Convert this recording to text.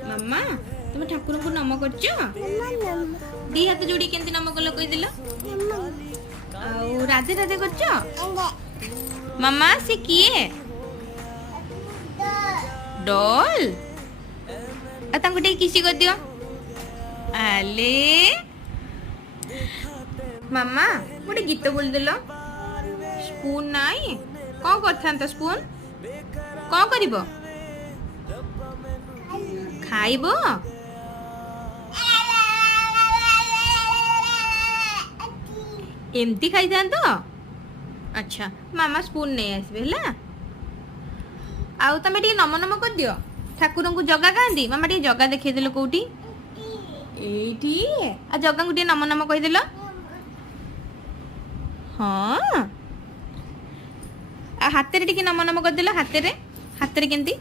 ମାମା ତୁମେ ଠାକୁରଙ୍କୁ ନମ କରୁଛ? ଦି ହାତ ଯୋଡ଼ି କେମିତି ନମ କଲ କହିଦେଲ? ଆଉ ରାଧେ ରାଧେ କରୁଛ? ମାମା ସେ କିଏ? ଡଲ୍। ଆଉ ତାଙ୍କୁ ଟିକେ କିସି କରିଦିଅ। ଆଲେ ମାମା ଗୋଟେ ଗୀତ ବୋଲିଦେଲ। ସ୍ପୁନ୍ ନାଇଁ କ'ଣ କରିଥାନ୍ତ? ସ୍ପୁନ୍ କ'ଣ କରିବ? ଖାଇବ? ଏମିତି ଖାଇଥାନ୍ତ? ଆଚ୍ଛା ମାମା ସ୍ପୁନ୍ ନେଇ ଆସିବେ ହେଲା। ଆଉ ତମେ ଟିକେ ନମ ନମ କରିଦିଅ। ଠାକୁରଙ୍କୁ ଜଗା କାହାନ୍ତି? ମାମା ଟିକେ ଜଗା ଦେଖେଇଦେଲ କୋଉଠି? ଏଇଠି। ଆଉ ଜଗାଙ୍କୁ ଟିକେ ନମ ନମ କହିଦେଲ। ହଁ। ଆଉ ହାତରେ ଟିକେ ନମ ନମ କରିଦେଲ। ହାତରେ କେମିତି?